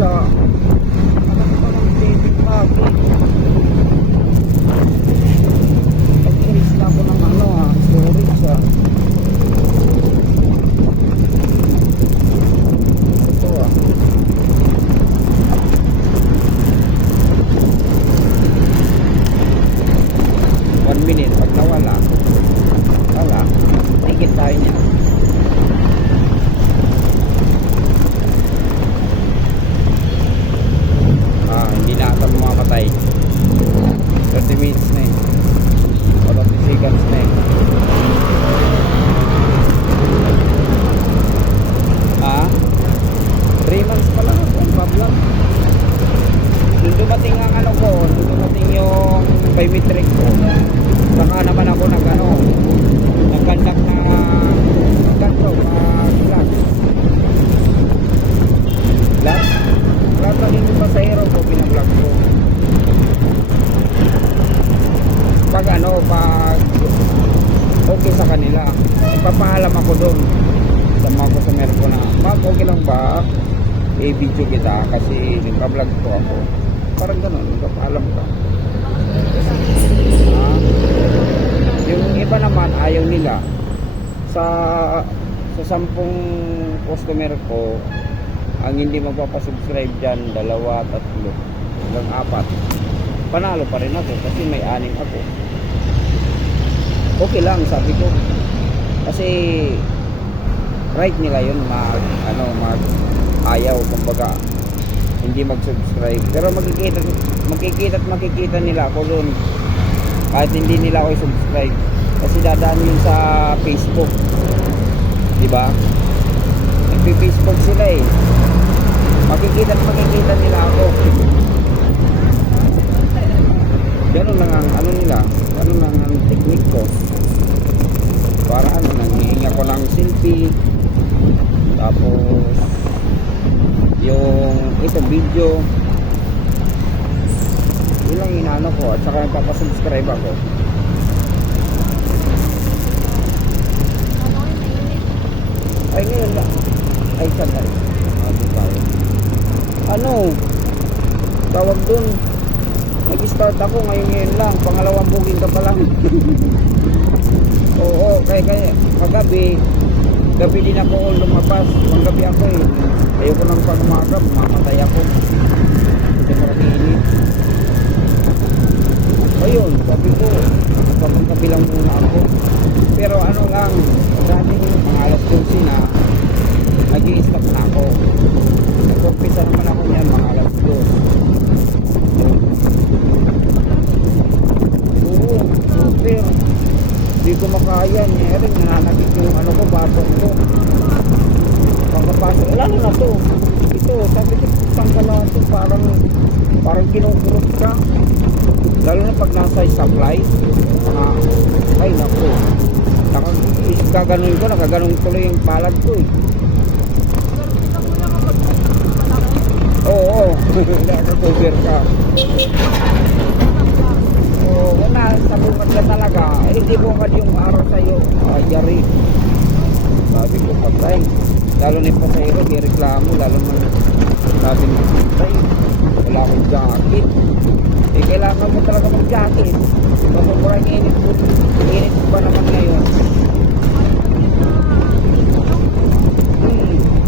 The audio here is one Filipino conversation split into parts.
wala. Hanap ko ng baby package. Pag-iris na ako ng ano storage Ito 1 minute pag nawala. Wala. Tigit tayo niya. Hindi na ata makakatay. 30 minutes na eh. O 30 seconds na eh. 3 months pa lang ako ang problem. Nung dumating ang ano ko, nung dumating yung biometric ko, saka naman ako nagkandak na ganito, vlog. Lahat ng hindi pasahero ko, pinablog ko. Pag okay sa kanila, ipapaalam ako doon sa mga customer ko na, ma'am, okay lang ba? I-video kita kasi nagpa-vlog ko ako. Parang gano'n, nagpapaalam ka. Yung iba naman, ayaw nila. Sa 10 customer ko, ang hindi magpapasubscribe dyan, 2, 3, hanggang 4. Panalo pa rin ako kasi may 6 ako. Okay lang, sabi ko. Kasi right nila yun ayaw, kumbaga hindi mag-subscribe. Pero makikita nila ako doon kahit hindi nila ako i-subscribe kasi dadaan yun sa Facebook, diba? Nagpi-Facebook sila eh, makikita nila ako. Ganun lang ang nila, ganun lang ang technique ko. Para nangihingi ako ng selfie, tapos yung isang video, yun lang inaano ko, at saka nagpapasubscribe ako. Ay ngayon lang, ay sandali, tawag dun, nag-start ako ngayon lang, pangalawang booking ka pa lang. Oo, kaya gabi din ako lumabas, gabi ako eh. Ayoko nang pag umaga, mamatay ako. Kasi marami init. Ayun, sabi ko, magpapangkabilang muna ako. Pero lang, dati mga alas 12 na, nag-i-stop na ako. Nag-umpisa naman ako niyan, mga alas 2. Oo, super. Hindi ko makaya, rin nananakit yung ko, batok ko. Pagkapasok, lalo na to. Ito, sabi ko, tanggalan to, parang kinukulot ka. Lalo na pag nasa supply, ay naku, nakaganon ko, nakaganon tuloy yung palad ko eh. Oo, nakaka-cover ka. Oo, wala, sabungan ka talaga. Hindi bungad yung araw sa'yo. Yari. Sabi ko, patay. Lalo na yung pasahero, di reklamo. Lalo na sabi mo, patay. Wala akong jacket. Kailangan mo talaga mag-jacket. Sobrang init pa naman ngayon.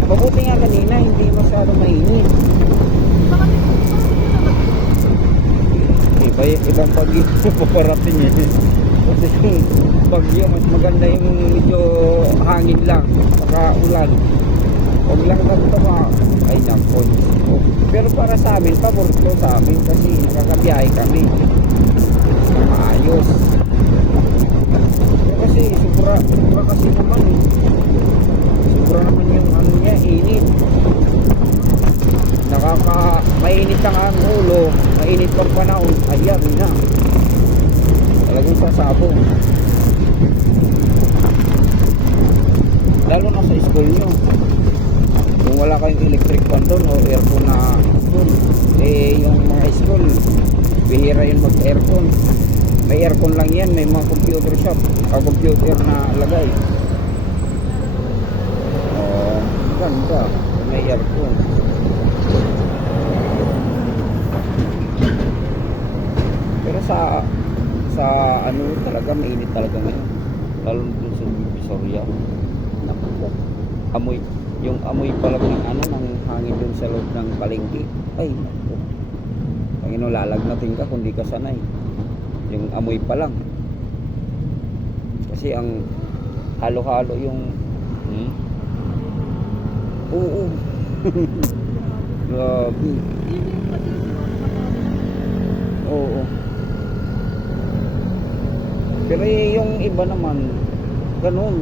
Mabuti nga kanina, hindi masyadong mainit. Ibang bagyo paparating eh. Kasi bagyo, mas maganda yung medyo hangin lang, saka ulan. Huwag lang nagtama, ay nako. Pero para sa amin, paborito sa amin kasi nakakabiyahe kami na maayos. Pero kasi sobra kasi naman eh. Sobra naman yung niya, init. Mainit ang ang ulo, mainit pang panahon, ayan na. Talagang sasabong. Lalo na sa school nyo. Kung wala kayong electric fan doon o aircon na doon, yung mga school, bihira yun mag-aircon. May aircon lang yan, may mga computer shop, computer na lagay. Ganda, may aircon. talaga, mainit talaga ngayon. Lalo na dun sa Visoria. Naku po. Amoy, yung amoy pa lang ng ano, ng hangin dun sa loob ng palengke. Ay, naku. Panginoon, lalagnatin ka kung di ka sanay. Yung amoy pa lang. Kasi ang halo-halo yung oo. Grabe. Oo. Pero yung iba naman ganun,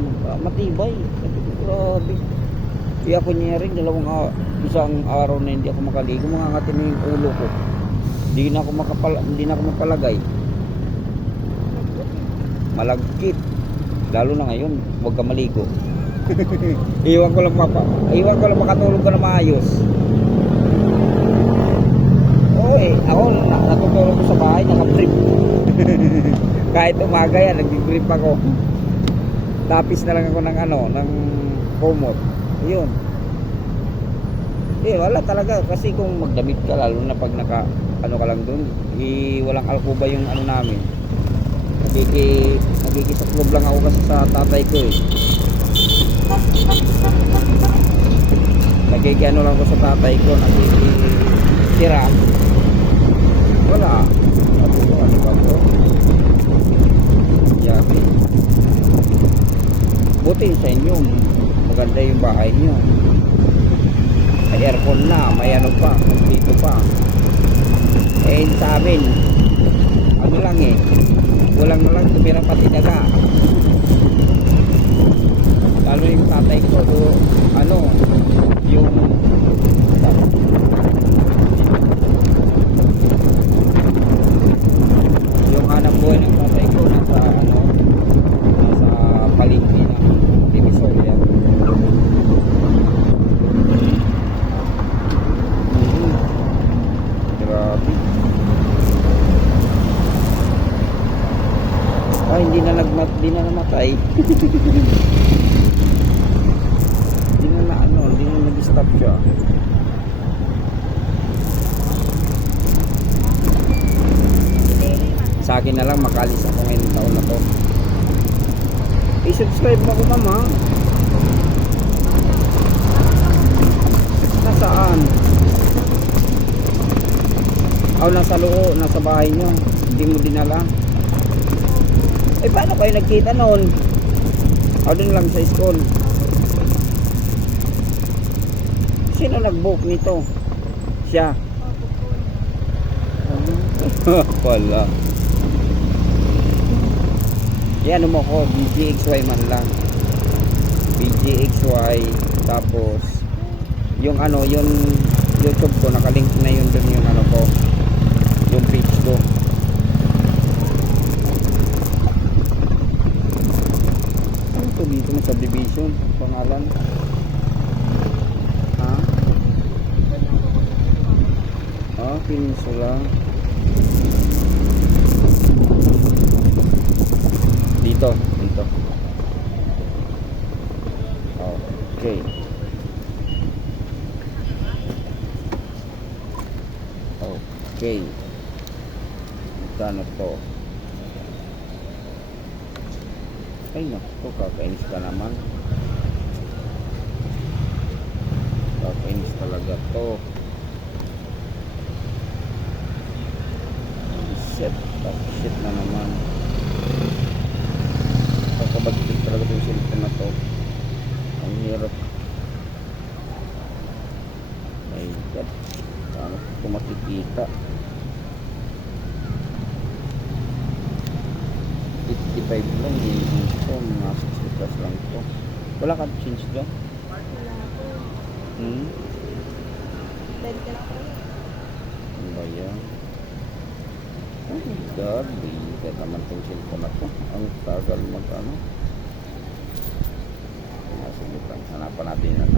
matibay. Grabe. Kaya ako niya rin isang araw na hindi ako makaligo, mangangatin na yung ulo ko. Hindi na ako mapalagay. Malagkit. Lalo na ngayon, huwag ka maligo. Iwan ko lang makatulog ka na maayos. Oy, ako natutulog ko sa bahay, naka-brief. Kahit umaga yan, nag-brief ako. Tapis na lang ako ng kumot. Ayun. Wala talaga kasi kung magdamit ka, lalo na pag ka lang dun, walang alkuba yung namin. Nagkikisaklob lang ako kasi sa tatay ko eh. Nagkikiano lang ako sa tatay ko, nagkikisira. Wala. Ano ba po? Yabi. Buti sa inyo, maganda yung bahay nyo. May aircon na, may ano pa, dito pa. Sa amin, ano lang eh, kulang na lang tumira pati daga. Lalo yung tatay ko, yung hanap buhay ng tatay ko nasa palengke na Divisoria. Grabe. Hindi na namatay. Hindi na nag-stop siya. Sa akin na lang makalis ako ngayong taon na to. I-subscribe mo ako, mama. Nasaan? Nasa loob, nasa bahay nyo. Hindi mo dinala. Paano kayo nagkita noon? Doon lang sa school. Sino nag-book nito? Siya. Wala. Yan mo ko, BGXY man lang. BGXY. Tapos yung yung YouTube ko, nakalink na yun doon yung ko, yung page ko. Dito mo subdivision pangalan Peninsula dito okay magkano to? Ay naku, kakainis ka naman. Kakainis talaga to. Shit na naman. Kakabagtig talaga itong cellphone na to. Ang hirap. Ay God, paano ito makikita? 55 lang ito, mga 60 plus lang ito. Wala ka change doon? Wala po. Bed ka lang po. Ano ba yan? Oh my God, bigat naman itong cellphone na ito. Ang tagal sige lang, hanapan natin na